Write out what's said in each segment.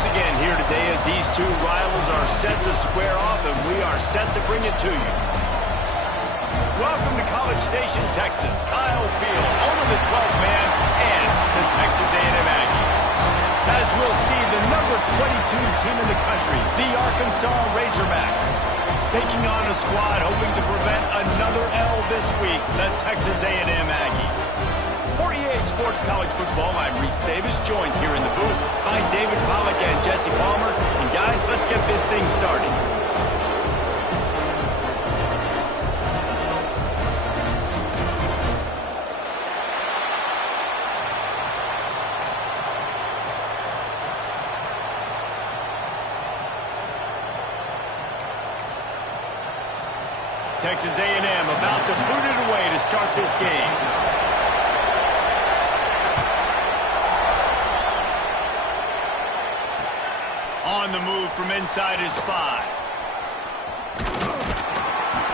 once again here today as these two rivals are set to square off, and we are set to bring it to you. Welcome to College Station, Texas. Kyle Field, home of the 12th man and the Texas A&M Aggies. As we'll see, the number 22 team in the country, the Arkansas Razorbacks, taking on a squad hoping to prevent another L this week, the Texas A&M Aggies. For EA Sports College Football, I'm Reese Davis, joined here in the booth by David Pollack and Jesse Palmer. And guys, let's get this thing started. Texas A&M about to boot it away to start this game. On the move from inside his 5.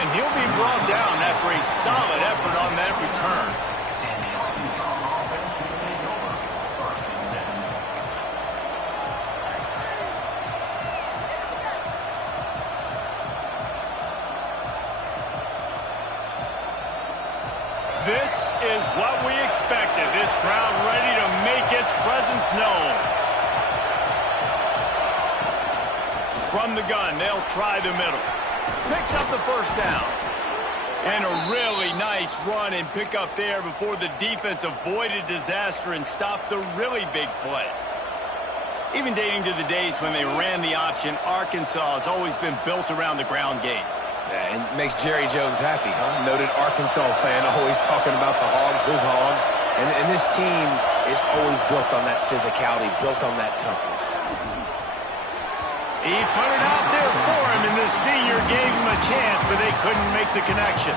And he'll be brought down after a solid effort on that return. This is what we expected. This crowd ready to make its presence known. From the gun, they'll try the middle. Picks up the first down. And a really nice run and pick up there before the defense avoided disaster and stopped the really big play. Even dating to the days when they ran the option, Arkansas has always been built around the ground game. Yeah, and makes Jerry Jones happy, huh? Noted Arkansas fan, always talking about the Hogs, his Hogs. And this team is always built on that physicality, built on that toughness. He put it out there for him, and the senior gave him a chance, but they couldn't make the connection.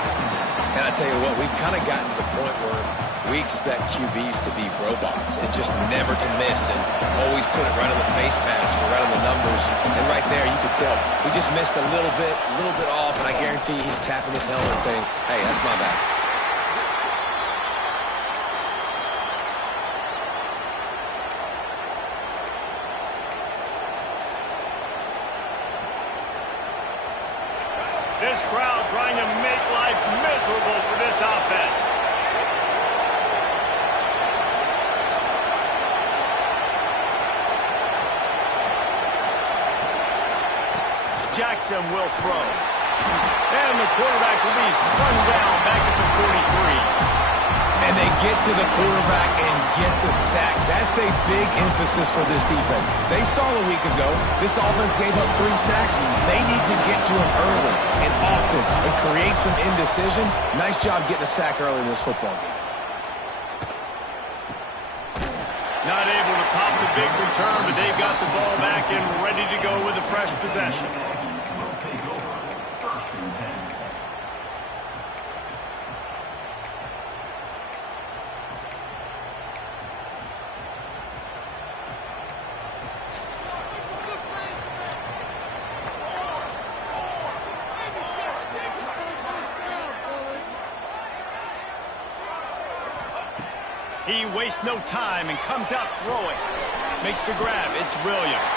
And I tell you what, we've kind of gotten to the point where we expect QBs to be robots and just never to miss and always put it right on the face mask or right on the numbers. And right there, you could tell he just missed a little bit off, and I guarantee he's tapping his helmet saying, hey, that's my bad. This crowd trying to make life miserable for this offense. Jackson will throw. And the quarterback will be slung down back at the 43. And they get to the quarterback and get the sack. That's a big emphasis for this defense. They saw a week ago, this offense gave up 3 sacks. They need to get to him early and often and create some indecision. Nice job getting a sack early in this football game. Not able to pop the big return, but they've got the ball back and ready to go with a fresh possession. He wastes no time and comes out throwing. Makes the grab. It's Williams.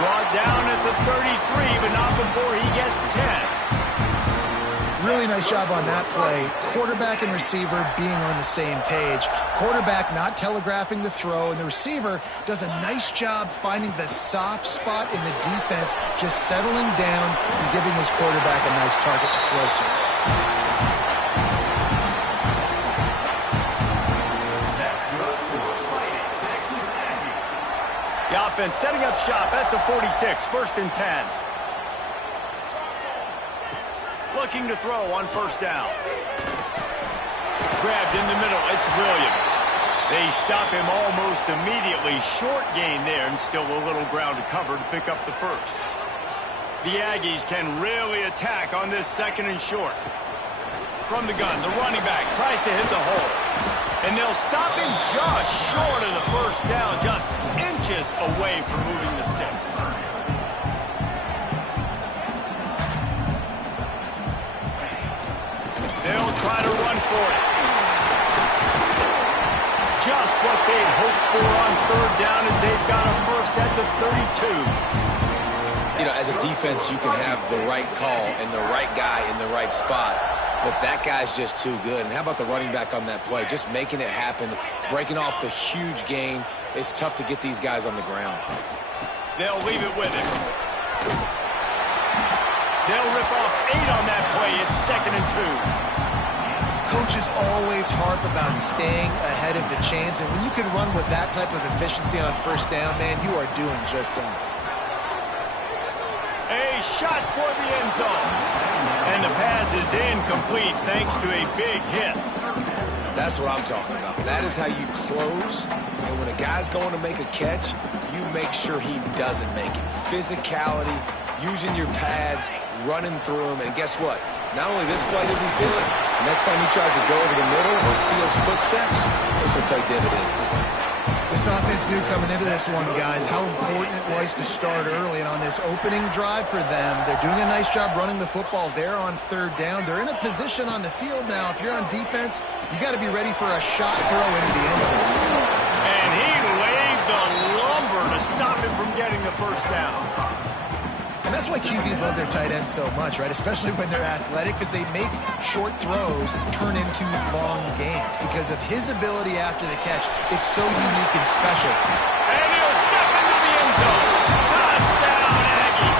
Brought down at the 33, but not before he gets 10. Really nice job on that play. Quarterback and receiver being on the same page. Quarterback not telegraphing the throw, and the receiver does a nice job finding the soft spot in the defense, just settling down and giving his quarterback a nice target to throw to. The offense setting up shop at the 46, 1st and 10. Looking to throw on first down. Grabbed in the middle, it's Williams. They stop him almost immediately. Short gain there and still a little ground to cover to pick up the first. The Aggies can really attack on this 2nd and short. From the gun, the running back tries to hit the hole. And they'll stop him just short of the first down, just inches away from moving the sticks. They'll try to run for it. just what they'd hoped for on third down as they've got a first at the 32. You know, as a defense, you can have the right call and the right guy in the right spot, but that guy's just too good. And how about the running back on that play? Just making it happen, breaking off the huge gain. It's tough to get these guys on the ground. They'll leave it with him. They'll rip off 8 on that play. It's 2nd and 2. Coaches always harp about staying ahead of the chains, and when you can run with that type of efficiency on first down, man, you are doing just that. A shot toward the end zone. And the pass is incomplete thanks to a big hit. That's what I'm talking about. That is how you close. And when a guy's going to make a catch, you make sure he doesn't make it. Physicality, using your pads, running through them. And guess what? Not only this play does he feel it, next time he tries to go over the middle or feels footsteps, this will pay dividends. This offense knew coming into this one, guys, how important it was to start early. And on this opening drive for them, they're doing a nice job running the football there on third down. They're in a position on the field now. If you're on defense, you got to be ready for a shot throw into the end zone. And he laid the lumber to stop him from getting the first down. And that's why QBs love their tight ends so much, right? Especially when they're athletic, because they make short throws turn into long gains. Because of his ability after the catch, it's so unique and special. And he'll step into the end zone. Touchdown, Aggie.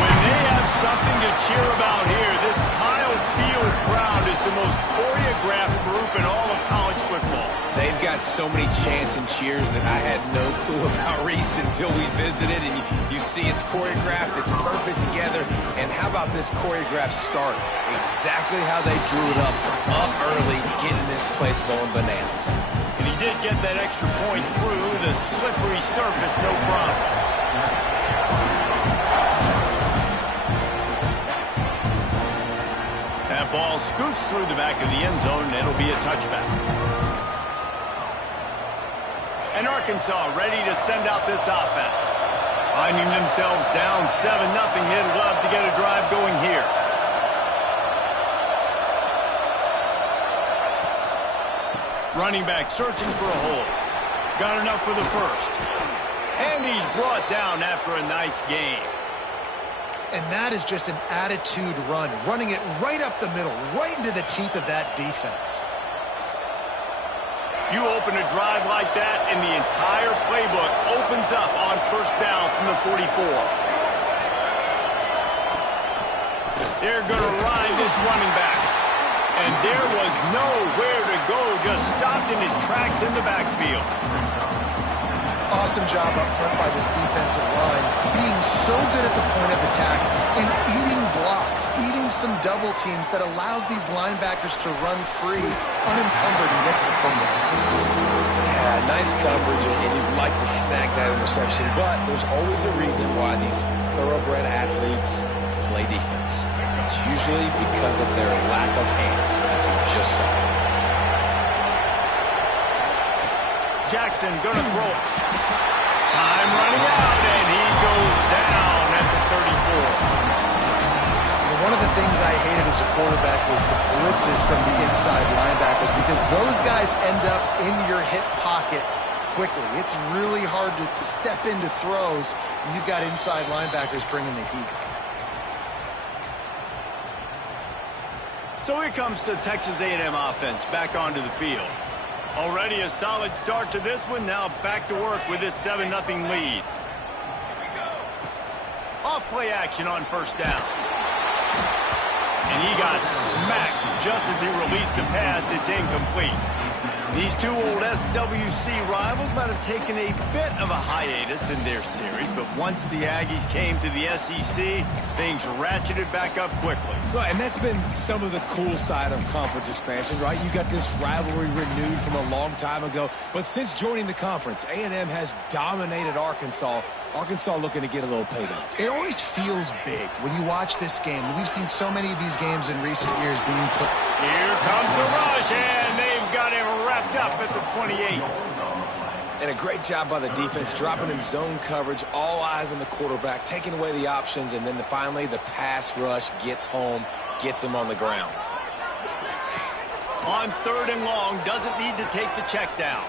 When they have something to cheer about here, this Kyle Field crowd is the most choreographed group in all of college football. They've got so many chants and cheers that I had no clue about Reese until we visited. And you see it's choreographed, it's perfect together. And how about this choreographed start? Exactly how they drew it up early, getting this place going bananas. And he did get that extra point through the slippery surface, no problem. That ball scoots through the back of the end zone, and it'll be a touchback. And Arkansas ready to send out this offense. Finding themselves down 7-0, they'd love to get a drive going here. Running back searching for a hole. Got enough for the first. And he's brought down after a nice gain. And that is just an attitude run, running it right up the middle, right into the teeth of that defense. You open a drive like that, and the entire playbook opens up on first down from the 44. They're going to ride this running back. And there was nowhere to go, just stopped in his tracks in the backfield. Awesome job up front by this defensive line, being so good at the point of attack and eating blocks, eating some double teams that allows these linebackers to run free, unencumbered, and get to the football. Yeah, nice coverage, and you'd like to snag that interception, but there's always a reason why these thoroughbred athletes play defense. It's usually because of their lack of hands, like you just saw. Jackson gonna throw it. Time running out, and he goes down at the 34. One of the things I hated as a quarterback was the blitzes from the inside linebackers, because those guys end up in your hip pocket quickly. It's really hard to step into throws when you've got inside linebackers bringing the heat. So here comes the Texas A&M offense back onto the field. Already a solid start to this one. Now back to work with this 7-0 lead. Off play action on first down. And he got smacked just as he released the pass. It's incomplete. These two old SWC rivals might have taken a bit of a hiatus in their series, but once the Aggies came to the SEC, things ratcheted back up quickly. Well, and that's been some of the cool side of conference expansion, right? You got this rivalry renewed from a long time ago, but since joining the conference, A&M has dominated Arkansas. Arkansas looking to get a little payback. It always feels big when you watch this game. We've seen so many of these games in recent years being played. Here comes the rush, and they've got him wrapped up at the 28. And a great job by the defense, dropping in zone coverage, all eyes on the quarterback, taking away the options, and then finally the pass rush gets home, gets him on the ground. On 3rd and long, doesn't need to take the check down.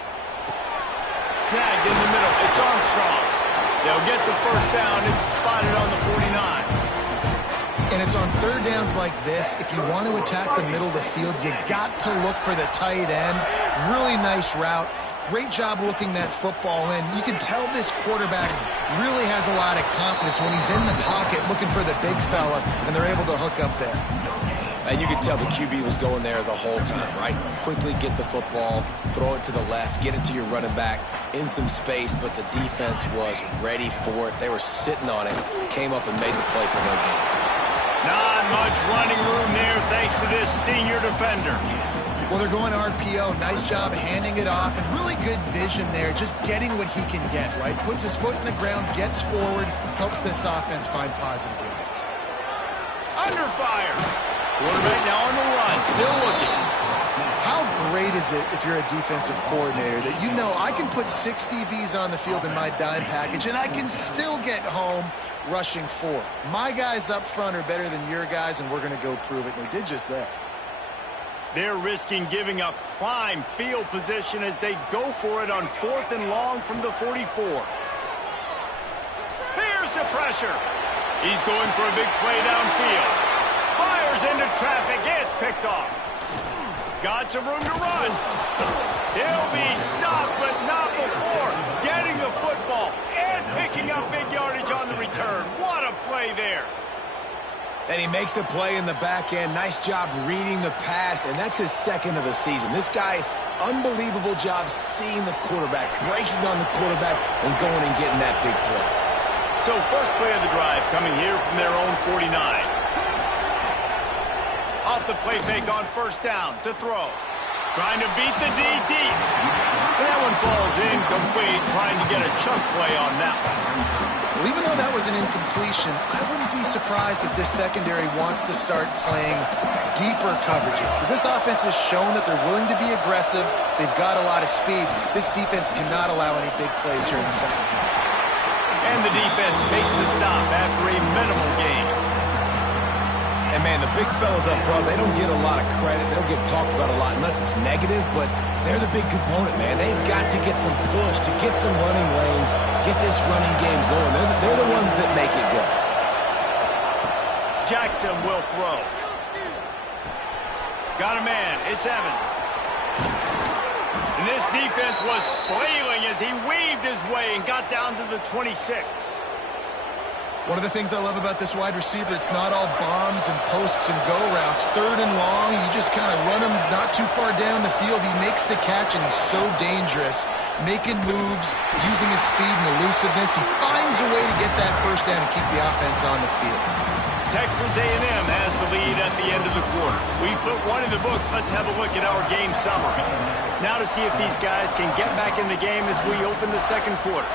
Snagged in the middle. It's Armstrong. They'll get the first down. It's spotted on the 49. And it's on 3rd downs like this. If you want to attack the middle of the field, you got to look for the tight end. Really nice route. Great job looking that football in. You can tell this quarterback really has a lot of confidence when he's in the pocket looking for the big fella, and they're able to hook up there. And you could tell the QB was going there the whole time, right? Quickly get the football, throw it to the left, get it to your running back in some space, but the defense was ready for it. They were sitting on it, came up and made the play for their game. Not much running room there thanks to this senior defender. Well, they're going RPO. Nice job handing it off, and really good vision there, just getting what he can get, right? Puts his foot in the ground, gets forward, helps this offense find positive units. Under fire. Quarterback now on the run, still looking. How great is it if you're a defensive coordinator that you know I can put 6 DBs on the field in my dime package and I can still get home rushing 4. My guys up front are better than your guys, and we're going to go prove it. And they did just that. They're risking giving up prime field position as they go for it on 4th and long from the 44. Here's the pressure. He's going for a big play downfield. Fires into traffic. It's picked off. Got some room to run. He'll be stopped, but not before getting the football and picking up big yardage on the return. What a play there. And he makes a play in the back end. Nice job reading the pass, and that's his 2nd of the season. This guy, unbelievable job seeing the quarterback, breaking on the quarterback, and going and getting that big play. So first play of the drive coming here from their own 49. Off the play fake on 1st down to throw. Trying to beat the D deep. That one falls incomplete, trying to get a chunk play on that one. Well, even though that was an incompletion, I wouldn't be surprised if this secondary wants to start playing deeper coverages, because this offense has shown that they're willing to be aggressive. They've got a lot of speed. This defense cannot allow any big plays here in the second half. And the defense makes the stop after a minimal gain. And, man, the big fellas up front, they don't get a lot of credit. They don't get talked about a lot unless it's negative, but they're the big component, man. They've got to get some push, to get some running lanes, get this running game going. They're the ones that make it go. Jackson will throw. Got a man. It's Evans. And this defense was flailing as he weaved his way and got down to the 26. One of the things I love about this wide receiver, it's not all bombs and posts and go routes. 3rd and long, you just kind of run him not too far down the field. He makes the catch, and he's so dangerous, making moves, using his speed and elusiveness. He finds a way to get that first down and keep the offense on the field. Texas A&M has the lead at the end of the quarter. We put one in the books. Let's have a look at our game summary. Now to see if these guys can get back in the game as we open the second quarter.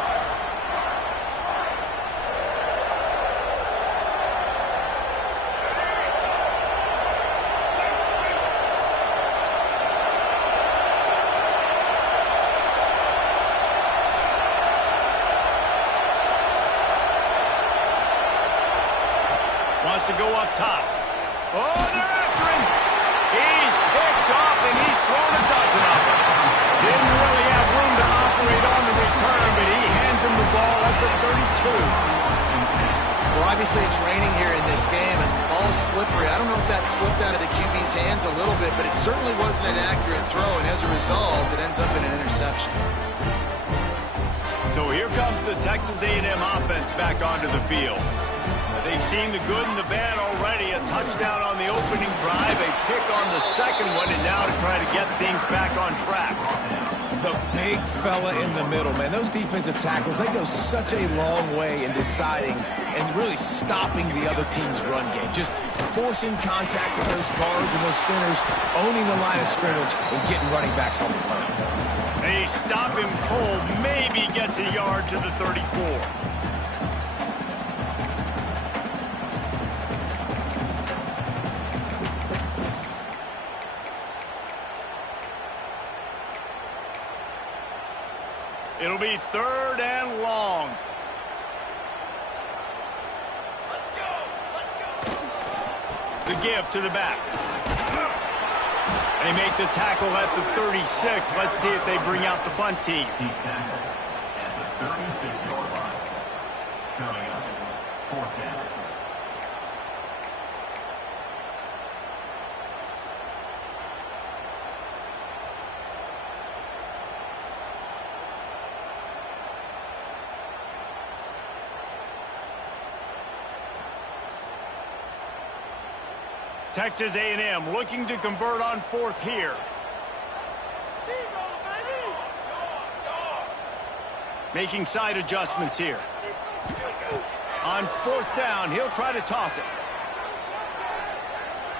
Wants to go up top. Oh, they're after him. He's picked off, and he's thrown a dozen of them. Didn't really have room to operate on the return, but he hands him the ball at the 32. Well, obviously it's raining here in this game, and the ball's slippery. I don't know if that slipped out of the QB's hands a little bit, but it certainly wasn't an accurate throw, and as a result, it ends up in an interception. So here comes the Texas A&M offense back onto the field. They've seen the good and the bad already. A touchdown on the opening drive, a pick on the second one, and now to try to get things back on track. The big fella in the middle, man. Those defensive tackles, they go such a long way in deciding and really stopping the other team's run game. Just forcing contact with those guards and those centers, owning the line of scrimmage, and getting running backs on the ground. They stop him cold, maybe gets a yard to the 34. It'll be 3rd and long. Let's go. The give to the back. They make the tackle at the 36. Let's see if they bring out the punt team. He's tackled at the 36-yard line. Coming up, fourth down. Texas A&M looking to convert on fourth here. Making side adjustments here. On fourth down, he'll try to toss it.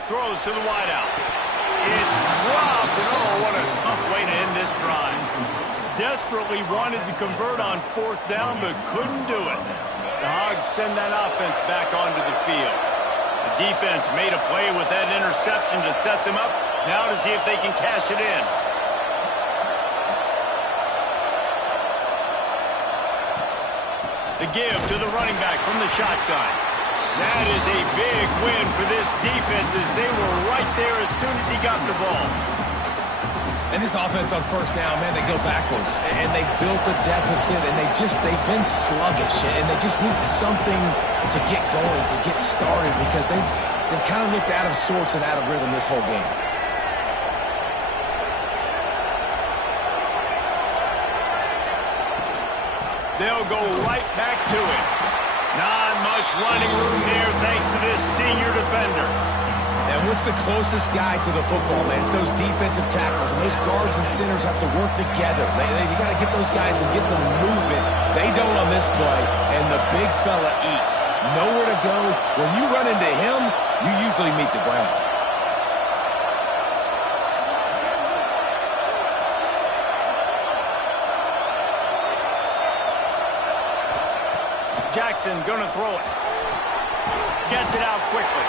Throws to the wideout. It's dropped, and oh, what a tough way to end this drive. Desperately wanted to convert on fourth down, but couldn't do it. The Hogs send that offense back onto the field. The defense made a play with that interception to set them up. Now to see if they can cash it in. The give to the running back from the shotgun. That is a big win for this defense as they were right there as soon as he got the ball. And this offense on first down, man, they go backwards. And they built a deficit, and they've been sluggish. And they just need something to get going, to get started, because they've kind of looked out of sorts and out of rhythm this whole game. They'll go right back to it. Not much running room there thanks to this senior defender. And what's the closest guy to the football, man? It's those defensive tackles, and those guards and centers have to work together. You got to get those guys and get some movement. They don't on this play, and the big fella eats. Nowhere to go. When you run into him, you usually meet the ground. Jackson gonna throw it. Gets it out quickly.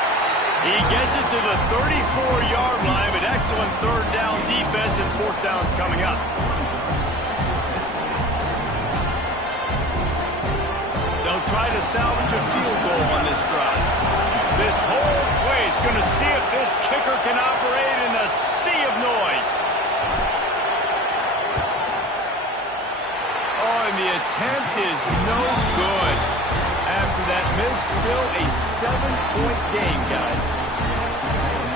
He gets it to the 34-yard line, but excellent third down defense, and fourth down's coming up. They'll try to salvage a field goal on this drive. This whole play is going to see if this kicker can operate in the sea of noise. Oh, and the attempt is no good. After that miss, still a 7-point game, guys.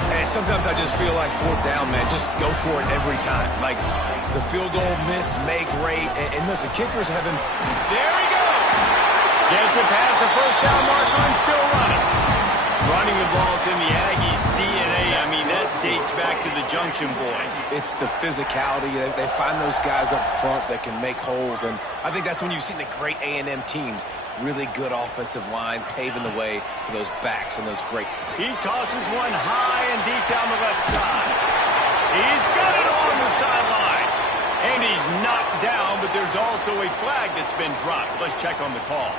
And sometimes I just feel like fourth down, man, just go for it every time. Like the field goal miss, make rate, and listen, kickers have been... There he goes! Gets it past the first down marker and still running. Running the ball's in the Aggies' DNA. I mean, that dates back to the Junction boys. It's the physicality. They find those guys up front that can make holes, and I think that's when you've seen the great A&M teams. Really good offensive line, paving the way for those backs and those great... He tosses one high and deep down the left side. He's got it on the sideline. And he's knocked down, but there's also a flag that's been dropped. Let's check on the call.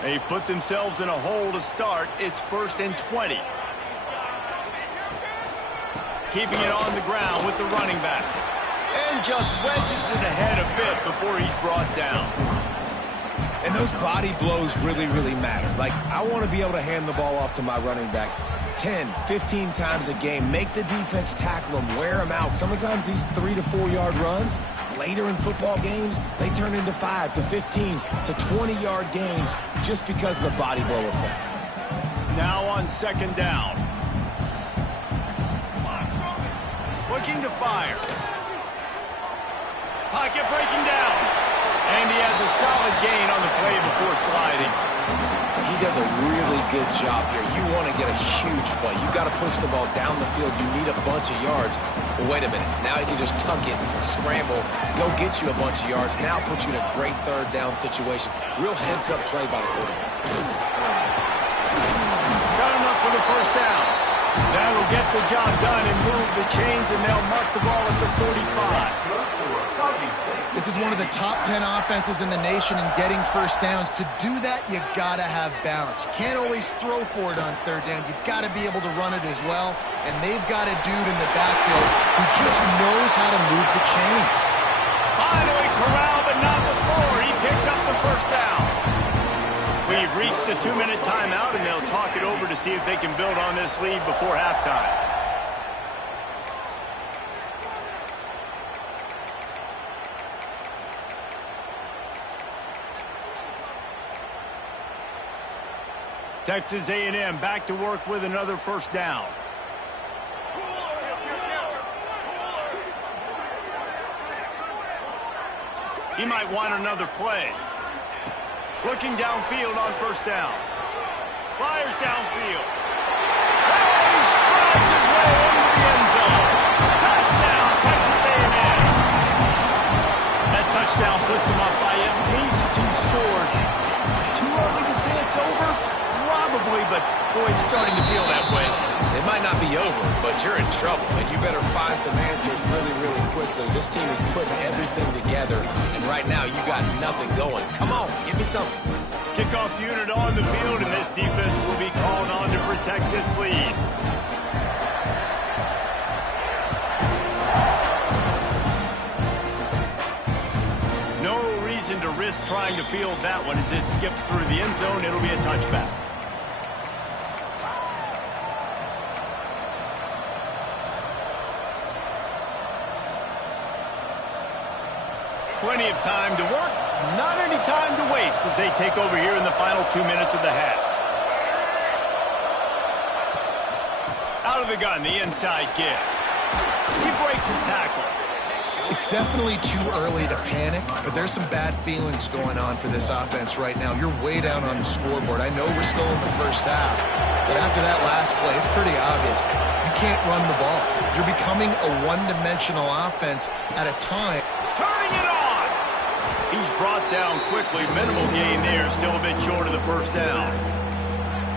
They've put themselves in a hole to start. It's 1st and 20. Keeping it on the ground with the running back. And just wedges it ahead a bit before he's brought down. And those body blows really, really matter. Like, I want to be able to hand the ball off to my running back 10, 15 times a game. Make the defense tackle them, wear them out. Sometimes these 3 to 4 yard runs, later in football games, they turn into 5 to 15 to 20-yard gains just because of the body blow effect. Now on second down. Looking to fire. Pocket breaking down. And he has a solid gain on the play before sliding. He does a really good job here. You want to get a huge play. You've got to push the ball down the field. You need a bunch of yards. But wait a minute. Now he can just tuck it, scramble, go get you a bunch of yards. Now put you in a great third down situation. Real heads-up play by the quarterback. Got enough for the first down. That'll get the job done and move the chains, and they'll mark the ball at the 45. This is one of the top 10 offenses in the nation in getting first downs. To do that, you got to have balance. You can't always throw for it on third down. You've got to be able to run it as well. And they've got a dude in the backfield who just knows how to move the chains. Finally corralled, but not before. He picks up the first down. We We've reached the 2-minute timeout, and they'll talk it over to see if they can build on this lead before halftime. Texas A&M back to work with another first down. He might want another play. Looking downfield on first down. Flyers downfield. Oh, he strides his way into the end zone. Touchdown, Texas A&M. That touchdown puts them up by at least 2 scores. Too early to say it's over? Probably, but boy, it's starting to feel that way. It might not be over, but you're in trouble, and you better find some answers really, really quickly. This team is putting everything together, and right now you got nothing going. Come on, give me something. Kickoff unit on the field, and this defense will be called on to protect this lead. No reason to risk trying to field that one as it skips through the end zone. It'll be a touchback. Plenty of time to work, not any time to waste as they take over here in the final 2 minutes of the half. Out of the gun, the inside give. He breaks the tackle. It's definitely too early to panic, but there's some bad feelings going on for this offense right now. You're way down on the scoreboard. I know we're still in the first half, but after that last play, it's pretty obvious. You can't run the ball. You're becoming a one-dimensional offense at a time. Turning it on! He's brought down quickly. Minimal gain there, still a bit short of the first down.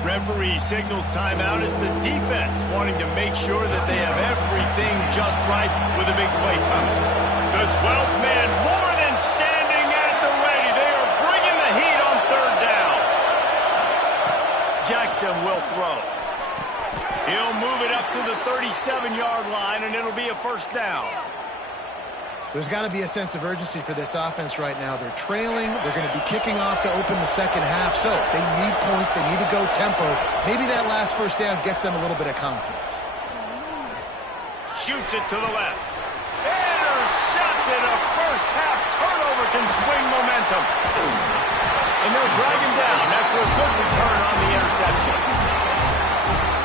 Referee signals timeout as the defense wanting to make sure that they have everything just right with a big play coming. The 12th man more than standing at the ready. They are bringing the heat on third down. Jackson will throw. He'll move it up to the 37-yard line, and it'll be a first down. There's got to be a sense of urgency for this offense right now. They're trailing. They're going to be kicking off to open the second half. So they need points. They need to go tempo. Maybe that last first down gets them a little bit of confidence. Shoots it to the left. Intercepted. A first half turnover can swing momentum. And they'll drag him down after a good return on the interception.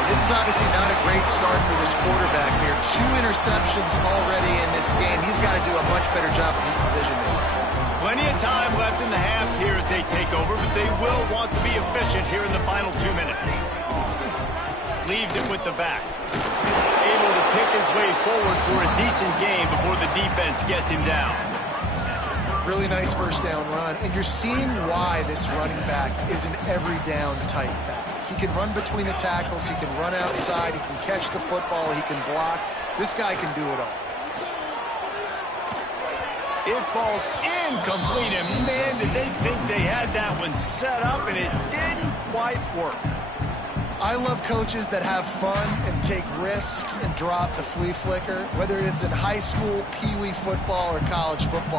This is obviously not a great start for this quarterback here. 2 interceptions already in this game. He's got to do a much better job of his decision-making. Plenty of time left in the half here as they take over, but they will want to be efficient here in the final 2 minutes. Leaves it with the back. Able to pick his way forward for a decent game before the defense gets him down. Really nice first down run, and you're seeing why this running back is an every down type back. He can run between the tackles, he can run outside, he can catch the football, he can block. This guy can do it all. It falls incomplete, and man, did they think they had that one set up, and it didn't quite work. I love coaches that have fun and take risks and drop the flea flicker, whether it's in high school, pee-wee football, or college football.